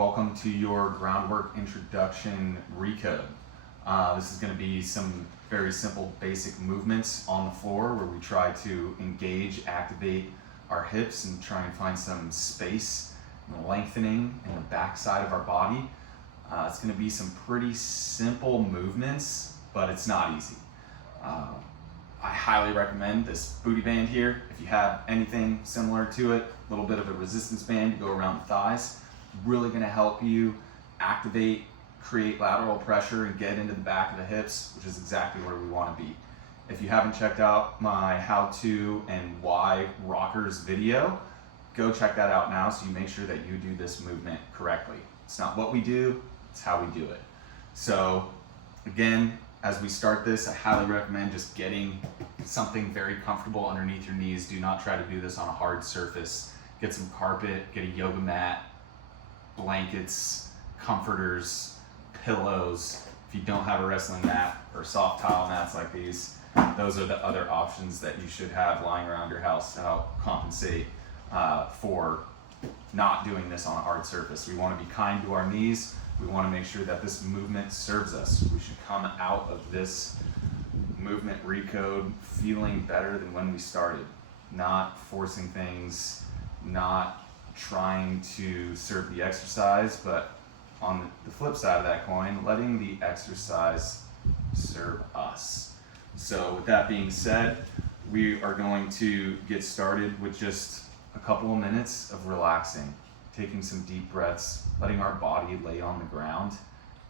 welcome to your Groundwork Introduction Recode. This is going to be some very simple basic movements on the floor where we try to engage, activate our hips and try and find some space and lengthening in the back side of our body. It's going to be some pretty simple movements, but it's not easy. I highly recommend this booty band here. If you have anything similar to it, a little bit of a resistance band to go around the thighs, really going to help you activate, create lateral pressure and get into the back of the hips, which is exactly where we want to be. If you haven't checked out my how to and why rockers video, go check that out now so you make sure that you do this movement correctly. It's not what we do, it's how we do it. So again, as we start this, I highly recommend just getting something very comfortable underneath your knees. Do not try to do this on a hard surface. Get some carpet, get a yoga mat, blankets, comforters, pillows. If you don't have a wrestling mat or soft tile mats like these, those are the other options that you should have lying around your house to help compensate for not doing this on a hard surface. We want to be kind to our knees. We want to make sure that this movement serves us. We should come out of this movement recode feeling better than when we started. Not forcing things, not trying to serve the exercise, but on the flip side of that coin, letting the exercise serve us. So with that being said, we are going to get started with just a couple of minutes of relaxing, taking some deep breaths, letting our body lay on the ground,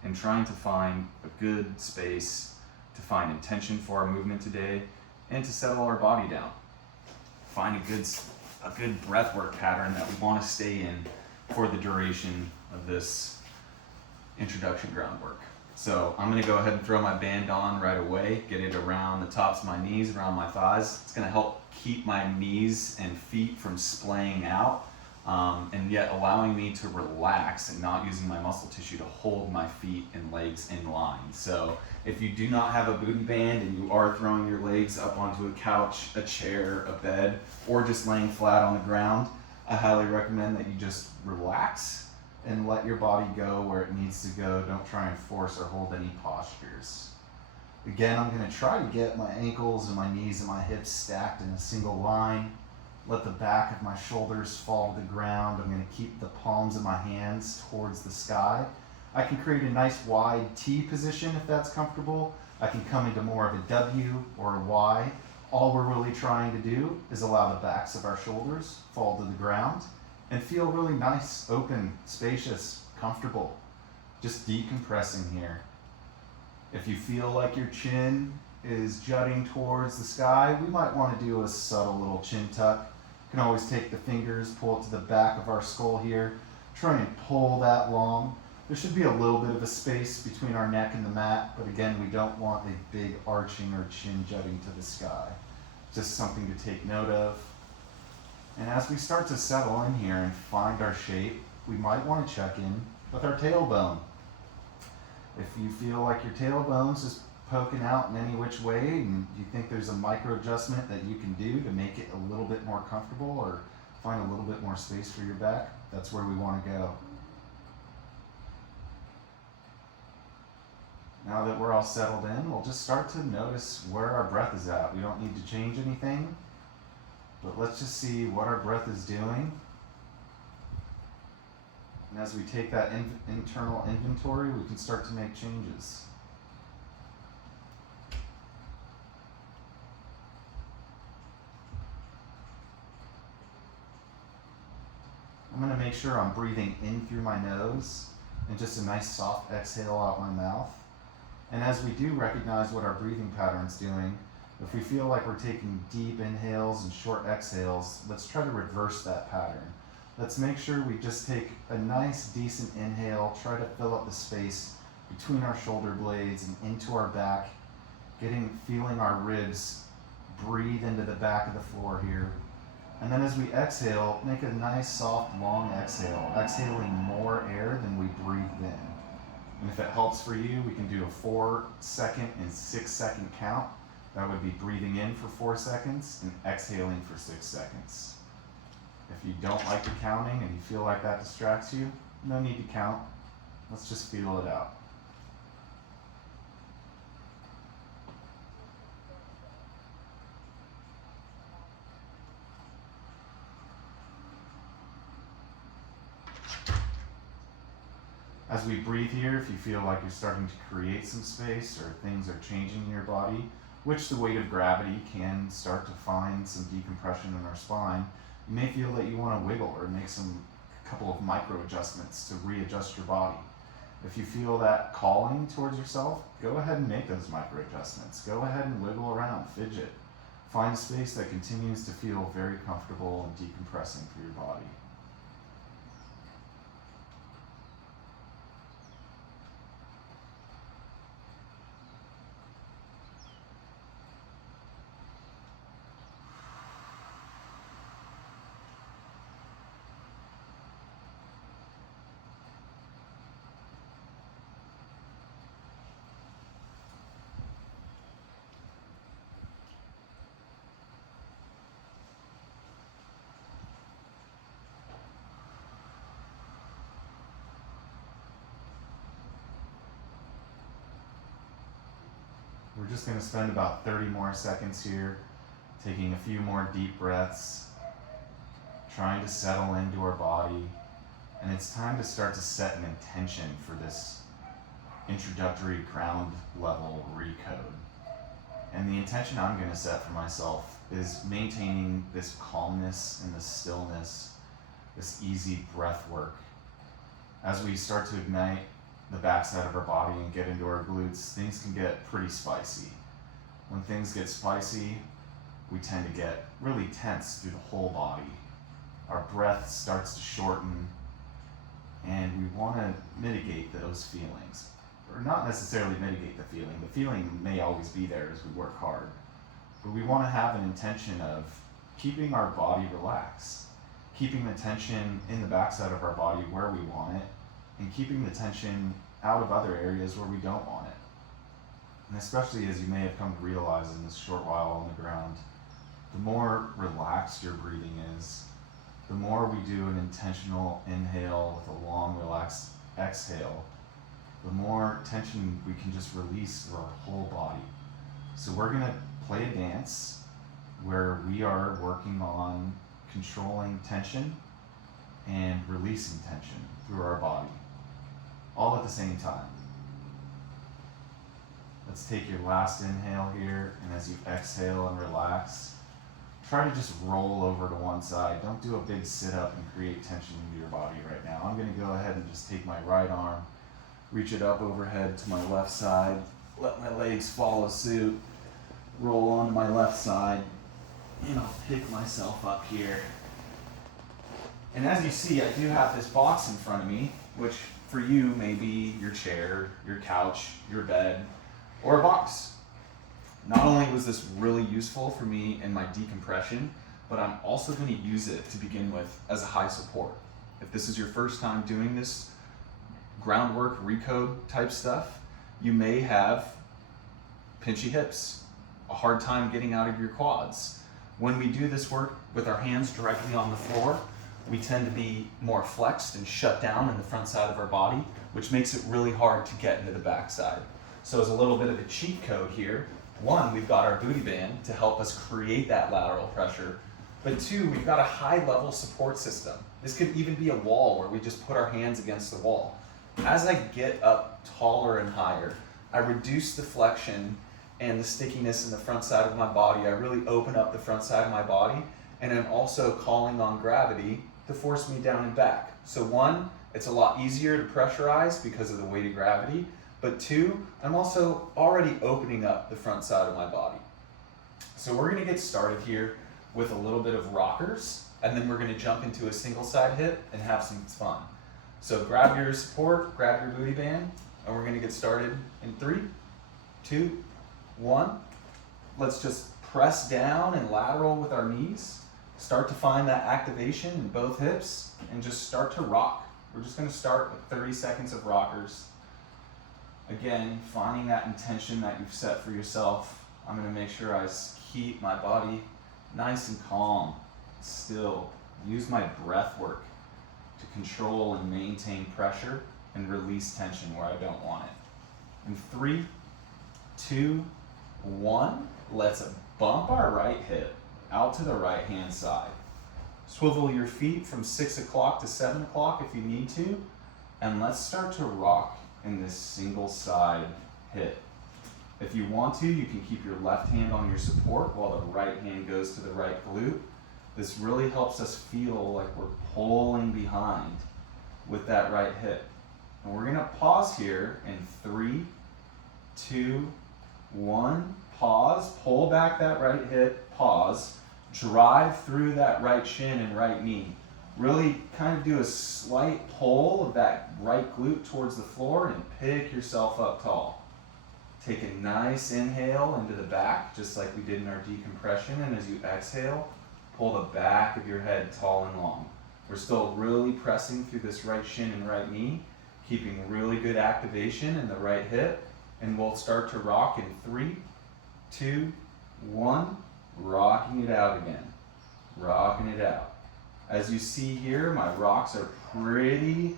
and trying to find a good space to find intention for our movement today and to settle our body down. Find a good breath work pattern that we want to stay in for the duration of this introduction groundwork. So I'm going to go ahead and throw my band on right away, get it around the tops of my knees, around my thighs. It's going to help keep my knees and feet from splaying out, and yet allowing me to relax and not using my muscle tissue to hold my feet and legs in line. So if you do not have a booty band and you are throwing your legs up onto a couch, a chair, a bed, or just laying flat on the ground, I highly recommend that you just relax and let your body go where it needs to go. Don't try and force or hold any postures. Again, I'm going to try to get my ankles and my knees and my hips stacked in a single line. Let the back of my shoulders fall to the ground. I'm going to keep the palms of my hands towards the sky. I can create a nice wide T position if that's comfortable. I can come into more of a W or a Y. All we're really trying to do is allow the backs of our shoulders fall to the ground and feel really nice, open, spacious, comfortable. Just decompressing here. If you feel like your chin is jutting towards the sky, we might want to do a subtle little chin tuck. You can always take the fingers, pull it to the back of our skull here. Try and pull that long. There should be a little bit of a space between our neck and the mat, but again, we don't want a big arching or chin jutting to the sky. Just something to take note of. And as we start to settle in here and find our shape, we might want to check in with our tailbone. If you feel like your tailbone's just poking out in any which way and you think there's a micro adjustment that you can do to make it a little bit more comfortable or find a little bit more space for your back, that's where we want to go. Now that we're all settled in, we'll just start to notice where our breath is at. We don't need to change anything, but let's just see what our breath is doing. And as we take that internal inventory, we can start to make changes. I'm going to make sure I'm breathing in through my nose and just a nice soft exhale out my mouth. And as we do recognize what our breathing pattern's doing, if we feel like we're taking deep inhales and short exhales, let's try to reverse that pattern. Let's make sure we just take a nice, decent inhale, try to fill up the space between our shoulder blades and into our back, feeling our ribs breathe into the back of the floor here. And then as we exhale, make a nice, soft, long exhale, exhaling more air than we breathed in. And if it helps for you, we can do a 4-second and 6-second count. That would be breathing in for 4 seconds and exhaling for 6 seconds. If you don't like the counting and you feel like that distracts you, No need to count. Let's just feel it out. As we breathe here, if you feel like you're starting to create some space or things are changing in your body, which the weight of gravity can start to find some decompression in our spine, you may feel that you want to wiggle or make a couple of micro adjustments to readjust your body. If you feel that calling towards yourself, go ahead and make those micro adjustments. Go ahead and wiggle around, fidget. Find space that continues to feel very comfortable and decompressing for your body. We're just going to spend about 30 more seconds here, taking a few more deep breaths, trying to settle into our body, and it's time to start to set an intention for this introductory ground level recode. And the intention I'm going to set for myself is maintaining this calmness and this stillness, this easy breath work. As we start to ignite the backside of our body and get into our glutes, things can get pretty spicy. When things get spicy, we tend to get really tense through the whole body. Our breath starts to shorten, and we want to mitigate those feelings. Or not necessarily mitigate the feeling. The feeling may always be there as we work hard. But we want to have an intention of keeping our body relaxed, keeping the tension in the backside of our body where we want it, and keeping the tension out of other areas where we don't want it. And especially as you may have come to realize in this short while on the ground, the more relaxed your breathing is, the more we do an intentional inhale with a long, relaxed exhale, the more tension we can just release through our whole body. So we're going to play a dance where we are working on controlling tension and releasing tension through our body, all at the same time. Let's take your last inhale here, and as you exhale and relax, try to just roll over to one side. Don't do a big sit-up and create tension into your body right now. I'm going to go ahead and just take my right arm, reach it up overhead to my left side, let my legs follow suit, roll onto my left side, and I'll pick myself up here. And as you see, I do have this box in front of me, which for you may be your chair, your couch, your bed, or a box. Not only was this really useful for me in my decompression, but I'm also going to use it to begin with as a high support. If this is your first time doing this groundwork, recode type stuff, you may have pinchy hips, a hard time getting out of your quads. When we do this work with our hands directly on the floor, we tend to be more flexed and shut down in the front side of our body, which makes it really hard to get into the backside. So as a little bit of a cheat code here, one, we've got our booty band to help us create that lateral pressure, but two, we've got a high level support system. This could even be a wall where we just put our hands against the wall. As I get up taller and higher, I reduce the flexion and the stickiness in the front side of my body. I really open up the front side of my body, and I'm also calling on gravity to force me down and back. So one, it's a lot easier to pressurize because of the weight of gravity, but two, I'm also already opening up the front side of my body. So we're gonna get started here with a little bit of rockers, and then we're gonna jump into a single side hip and have some fun. So grab your support, grab your booty band, and we're gonna get started in 3, 2, 1. Let's just press down and lateral with our knees. Start to find that activation in both hips and just start to rock. We're just gonna start with 30 seconds of rockers. Again, finding that intention that you've set for yourself. I'm gonna make sure I keep my body nice and calm, still. Use my breath work to control and maintain pressure and release tension where I don't want it. In 3, 2, 1, let's bump our right hip out to the right hand side. Swivel your feet from 6 o'clock to 7 o'clock if you need to, and let's start to rock in this single side hip. If you want to, you can keep your left hand on your support while the right hand goes to the right glute. This really helps us feel like we're pulling behind with that right hip. And we're gonna pause here in 3, 2, 1, pause, pull back that right hip, pause, drive through that right shin and right knee. Really kind of do a slight pull of that right glute towards the floor and pick yourself up tall. Take a nice inhale into the back, just like we did in our decompression, and as you exhale, pull the back of your head tall and long. We're still really pressing through this right shin and right knee, keeping really good activation in the right hip, and we'll start to rock in 3, 2, 1, rocking it out again, rocking it out. As you see here, my rocks are pretty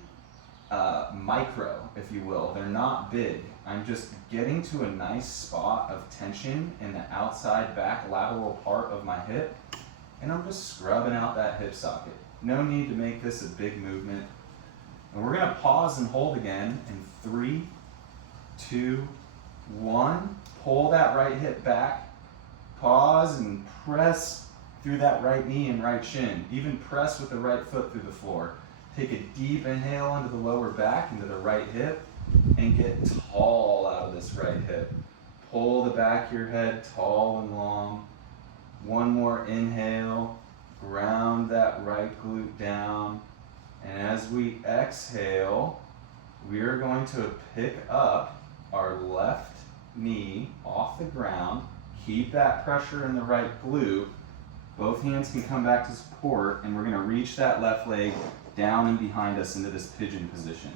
micro, if you will. They're not big. I'm just getting to a nice spot of tension in the outside back lateral part of my hip, and I'm just scrubbing out that hip socket. No need to make this a big movement. And we're gonna pause and hold again in 3, 2, 1. Pull that right hip back, pause and press through that right knee and right shin. Even press with the right foot through the floor. Take a deep inhale into the lower back, into the right hip, and get tall out of this right hip. Pull the back of your head tall and long. One more inhale, ground that right glute down. And as we exhale, we are going to pick up our left knee off the ground. Keep that pressure in the right glute. Both hands can come back to support, and we're gonna reach that left leg down and behind us into this pigeon position.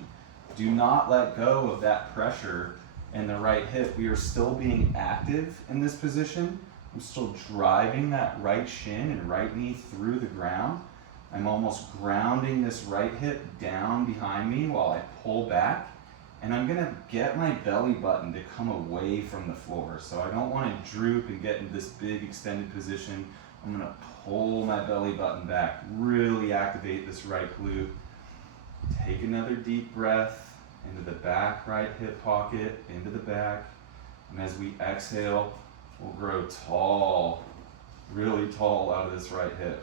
Do not let go of that pressure in the right hip. We are still being active in this position. I'm still driving that right shin and right knee through the ground. I'm almost grounding this right hip down behind me while I pull back. And I'm gonna get my belly button to come away from the floor. So I don't wanna droop and get in this big extended position. I'm gonna pull my belly button back, really activate this right glute. Take another deep breath into the back right hip pocket, into the back. And as we exhale, we'll grow tall, really tall out of this right hip.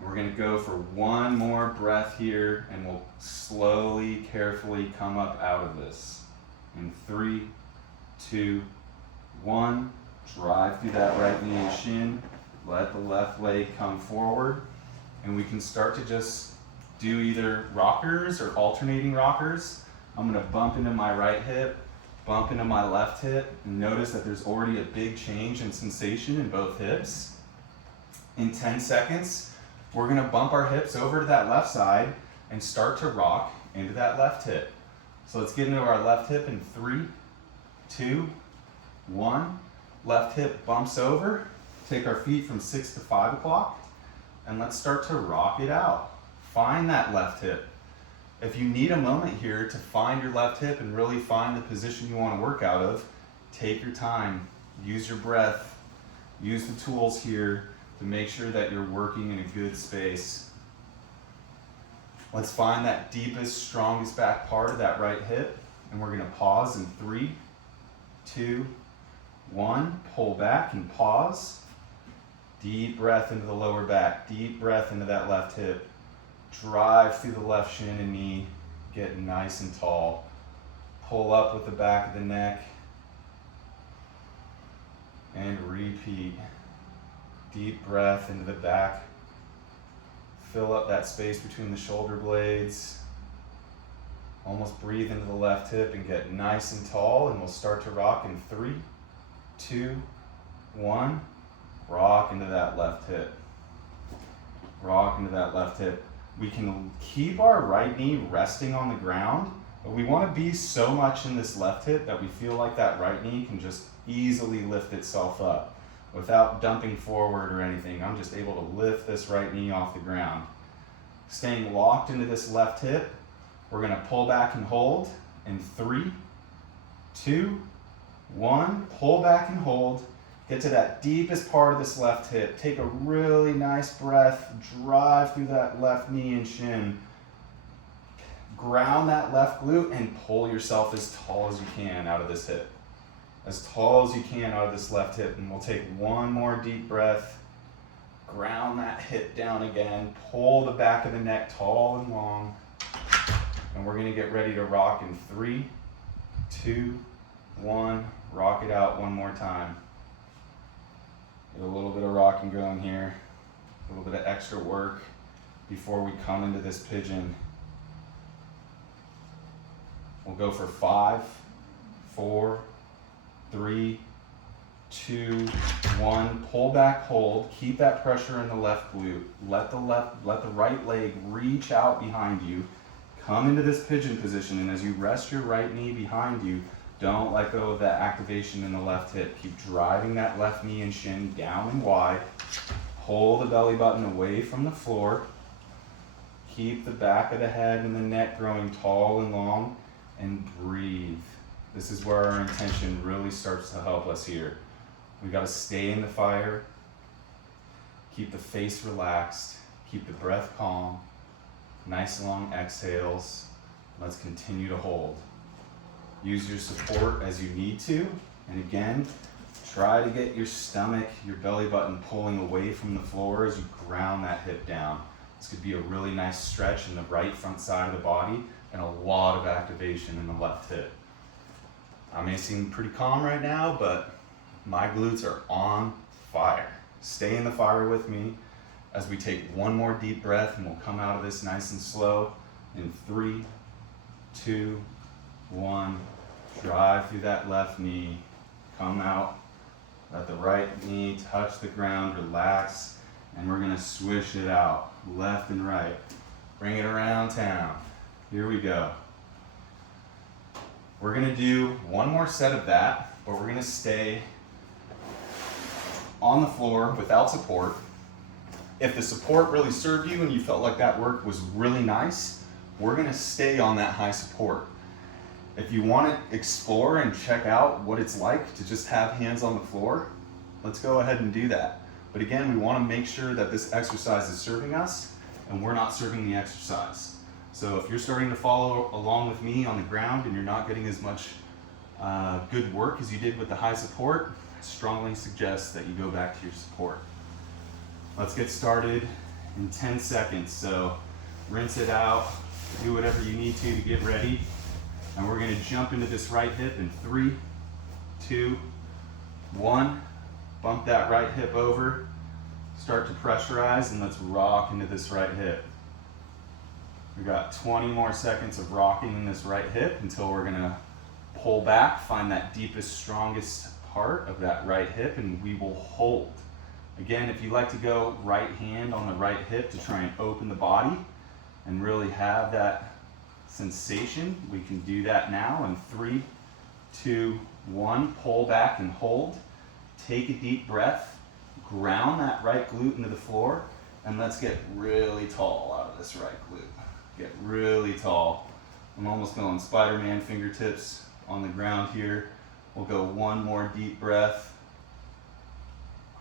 We're gonna go for one more breath here, and we'll slowly, carefully come up out of this. In 3, 2, 1, drive through that right knee and shin, let the left leg come forward, and we can start to just do either rockers or alternating rockers. I'm gonna bump into my right hip, bump into my left hip, and notice that there's already a big change in sensation in both hips. In 10 seconds, we're gonna bump our hips over to that left side and start to rock into that left hip. So let's get into our left hip in 3, 2, 1. Left hip bumps over. Take our feet from 6 to 5 o'clock, and let's start to rock it out. Find that left hip. If you need a moment here to find your left hip and really find the position you want to work out of, take your time, use your breath, use the tools here to make sure that you're working in a good space. Let's find that deepest, strongest back part of that right hip, and we're gonna pause in 3, 2, 1, pull back and pause. Deep breath into the lower back, deep breath into that left hip. Drive through the left shin and knee, get nice and tall. Pull up with the back of the neck, and repeat. Deep breath into the back. Fill up that space between the shoulder blades. Almost breathe into the left hip and get nice and tall, and we'll start to rock in 3, 2, 1. Rock into that left hip. Rock into that left hip. We can keep our right knee resting on the ground, but we want to be so much in this left hip that we feel like that right knee can just easily lift itself up without dumping forward or anything. I'm just able to lift this right knee off the ground. Staying locked into this left hip. We're gonna pull back and hold in 3, 2, 1. Pull back and hold. Get to that deepest part of this left hip. Take a really nice breath. Drive through that left knee and shin. Ground that left glute and pull yourself as tall as you can out of this hip. As tall as you can out of this left hip. And we'll take one more deep breath. Ground that hip down again. Pull the back of the neck tall and long. And we're gonna get ready to rock in 3, 2, 1. Rock it out one more time. Get a little bit of rocking going here. A little bit of extra work before we come into this pigeon. We'll go for 5, 4, 3, 2, 1. Pull back, hold. Keep that pressure in the left glute. Let the right leg reach out behind you. Come into this pigeon position, and as you rest your right knee behind you, don't let go of that activation in the left hip. Keep driving that left knee and shin down and wide. Pull the belly button away from the floor. Keep the back of the head and the neck growing tall and long, and breathe. This is where our intention really starts to help us here. We gotta stay in the fire. Keep the face relaxed. Keep the breath calm. Nice long exhales. Let's continue to hold. Use your support as you need to. And again, try to get your stomach, your belly button pulling away from the floor as you ground that hip down. This could be a really nice stretch in the right front side of the body and a lot of activation in the left hip. I may seem pretty calm right now, but my glutes are on fire. Stay in the fire with me as we take one more deep breath, and we'll come out of this nice and slow in 3, 2, 1. Drive through that left knee. Come out. Let the right knee touch the ground. Relax. And we're going to swish it out. Left and right. Bring it around town. Here we go. We're going to do one more set of that, but we're going to stay on the floor without support. If the support really served you and you felt like that work was really nice, we're going to stay on that high support. If you want to explore and check out what it's like to just have hands on the floor, let's go ahead and do that. But again, we want to make sure that this exercise is serving us and we're not serving the exercise. So if you're starting to follow along with me on the ground and you're not getting as much good work as you did with the high support, I strongly suggest that you go back to your support. Let's get started in 10 seconds. So rinse it out, do whatever you need to get ready. And we're going to jump into this right hip in 3, 2, 1. Bump that right hip over. Start to pressurize and let's rock into this right hip. We got 20 more seconds of rocking in this right hip until we're going to pull back, find that deepest, strongest part of that right hip, and we will hold. Again, if you like to go right hand on the right hip to try and open the body and really have that sensation, we can do that now in 3, 2, 1. Pull back and hold. Take a deep breath. Ground that right glute into the floor, and let's get really tall out of this right glute. Get really tall. I'm almost going Spider-Man fingertips on the ground here. We'll go one more deep breath.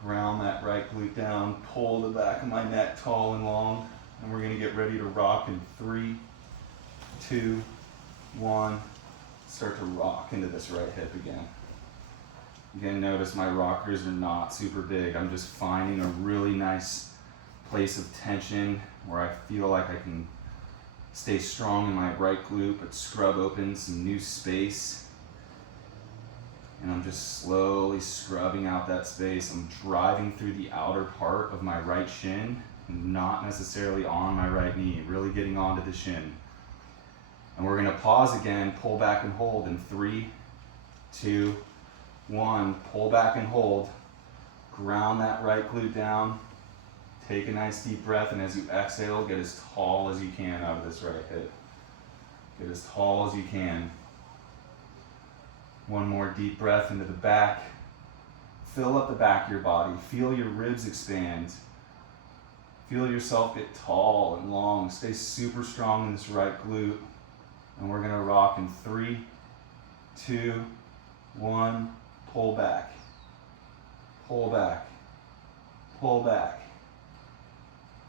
Ground that right glute down. Pull the back of my neck tall and long. And we're going to get ready to rock in 3, 2, 1. Start to rock into this right hip again. Again, notice my rockers are not super big. I'm just finding a really nice place of tension where I feel like I can stay strong in my right glute, but scrub open some new space. And I'm just slowly scrubbing out that space. I'm driving through the outer part of my right shin, not necessarily on my right knee, really getting onto the shin. And we're gonna pause again, pull back and hold in 3, 2, 1. Pull back and hold. Ground that right glute down. Take a nice deep breath, and as you exhale, get as tall as you can out of this right hip. Get as tall as you can. One more deep breath into the back. Fill up the back of your body. Feel your ribs expand. Feel yourself get tall and long. Stay super strong in this right glute. And we're gonna rock in 3, 2, 1, pull back. Pull back. Pull back.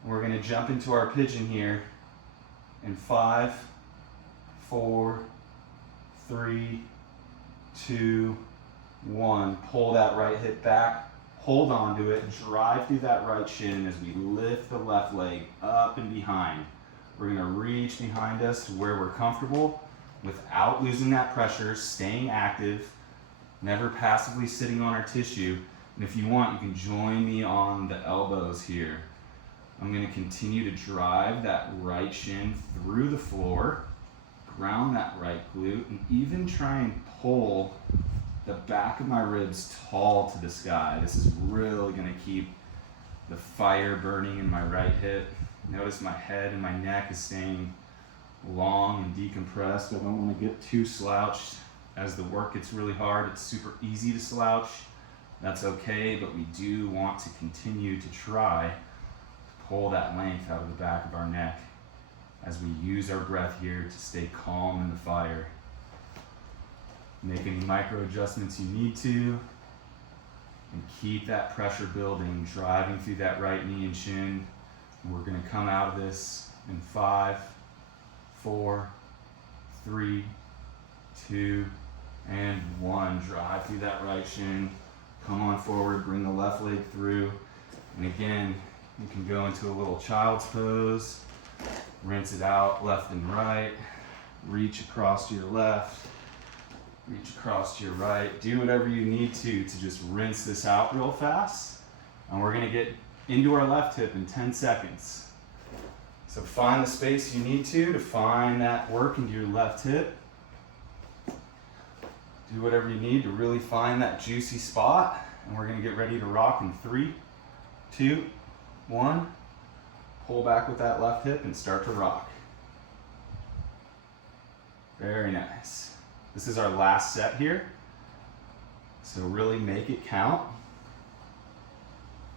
We're gonna jump into our pigeon here in 5, 4, 3, 2, 1. Pull that right hip back. Hold on to it, drive through that right shin as we lift the left leg up and behind. We're gonna reach behind us to where we're comfortable without losing that pressure, staying active, never passively sitting on our tissue. And if you want, you can join me on the elbows here. I'm gonna continue to drive that right shin through the floor, ground that right glute, and even try and pull the back of my ribs tall to the sky. This is really gonna keep the fire burning in my right hip. Notice my head and my neck is staying long and decompressed. I don't wanna get too slouched. As the work gets really hard, it's super easy to slouch. That's okay, but we do want to continue to try to pull that length out of the back of our neck as we use our breath here to stay calm in the fire. Make any micro adjustments you need to, and keep that pressure building, driving through that right knee and shin. And we're gonna come out of this in 5, 4, 3, 2, and 1. Drive through that right shin. Come on forward, bring the left leg through. And again, you can go into a little child's pose, rinse it out left and right, reach across to your left, reach across to your right. Do whatever you need to just rinse this out real fast. And we're gonna get into our left hip in 10 seconds. So find the space you need to find that work into your left hip. Do whatever you need to really find that juicy spot. And we're gonna get ready to rock in 3, 2, 1. Pull back with that left hip and start to rock. Very nice. This is our last set here. So really make it count.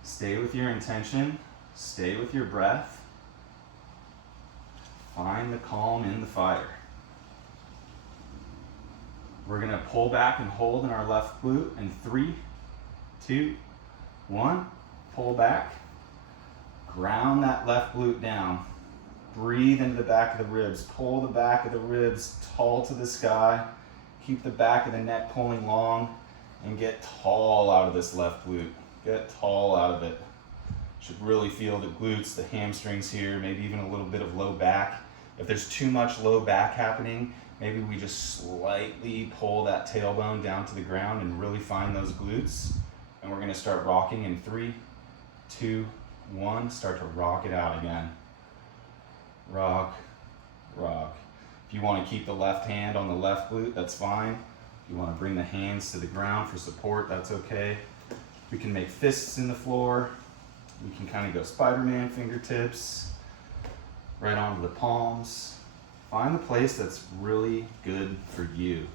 Stay with your intention. Stay with your breath. Find the calm in the fire. We're gonna pull back and hold in our left glute in 3, 2, 1. Pull back. Ground that left glute down. Breathe into the back of the ribs. Pull the back of the ribs tall to the sky. Keep the back of the neck pulling long and get tall out of this left glute. Get tall out of it. Should really feel the glutes, the hamstrings here, maybe even a little bit of low back. If there's too much low back happening, maybe we just slightly pull that tailbone down to the ground and really find those glutes. And we're gonna start rocking in 3, 2, 1. Start to rock it out again. Rock, rock. If you want to keep the left hand on the left glute, that's fine. If you want to bring the hands to the ground for support, that's okay. We can make fists in the floor. We can kind of go Spider-Man fingertips right onto the palms. Find the place that's really good for you,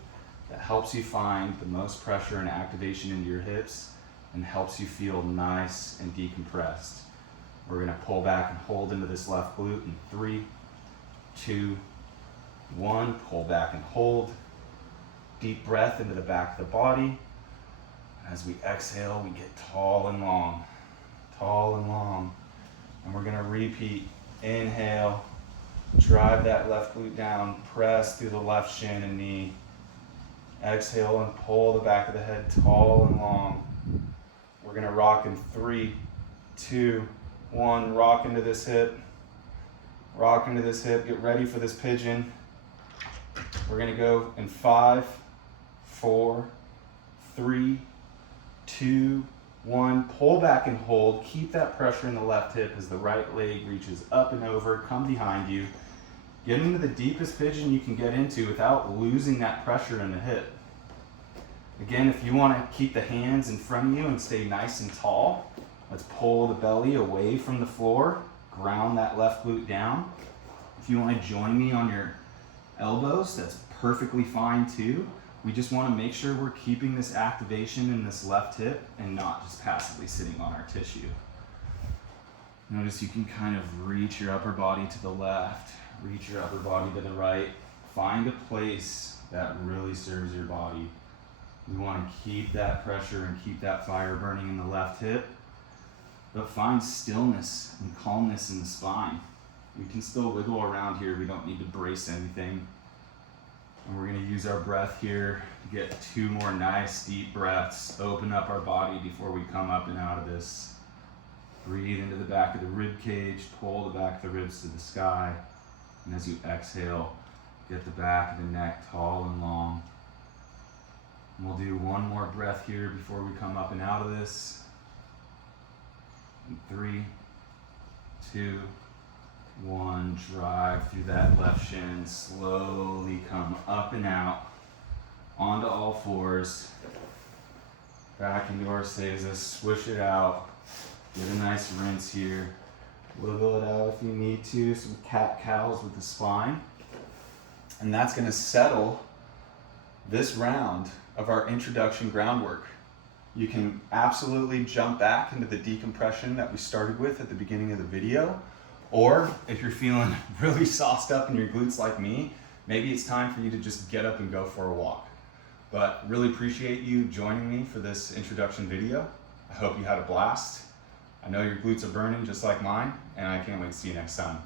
that helps you find the most pressure and activation into your hips and helps you feel nice and decompressed. We're gonna pull back and hold into this left glute in 3, 2, 1. Pull back and hold. Deep breath into the back of the body. As we exhale, we get tall and long, tall and long. And we're gonna repeat. Inhale, drive that left glute down, press through the left shin and knee. Exhale and pull the back of the head tall and long. We're gonna rock in 3, 2, 1. Rock into this hip. Rock into this hip. Get ready for this pigeon. We're gonna go in 5, 4, 3, 2, 1. Pull back and hold. Keep that pressure in the left hip as the right leg reaches up and over. Come behind you. Get into the deepest pigeon you can get into without losing that pressure in the hip. Again, if you want to keep the hands in front of you and stay nice and tall, let's pull the belly away from the floor. Ground that left glute down. If you want to join me on your elbows, that's perfectly fine too. We just want to make sure we're keeping this activation in this left hip and not just passively sitting on our tissue. Notice you can kind of reach your upper body to the left, reach your upper body to the right. Find a place that really serves your body. We want to keep that pressure and keep that fire burning in the left hip, but find stillness and calmness in the spine. We can still wiggle around here. We don't need to brace anything. And we're going to use our breath here to get 2 more nice deep breaths. Open up our body before we come up and out of this. Breathe into the back of the rib cage, pull the back of the ribs to the sky. And as you exhale, get the back of the neck tall and long. And we'll do 1 more breath here before we come up and out of this. And 3, 2, 1. Drive through that left shin. Slowly come up and out onto all fours. Back into our seiza. Swish it out. Get a nice rinse here. Wiggle it out if you need to. Some cat-cows with the spine. And that's going to settle this round of our introduction groundwork. You can absolutely jump back into the decompression that we started with at the beginning of the video. Or if you're feeling really sauced up in your glutes like me, maybe it's time for you to just get up and go for a walk. But really appreciate you joining me for this introduction video. I hope you had a blast. I know your glutes are burning just like mine, and I can't wait to see you next time.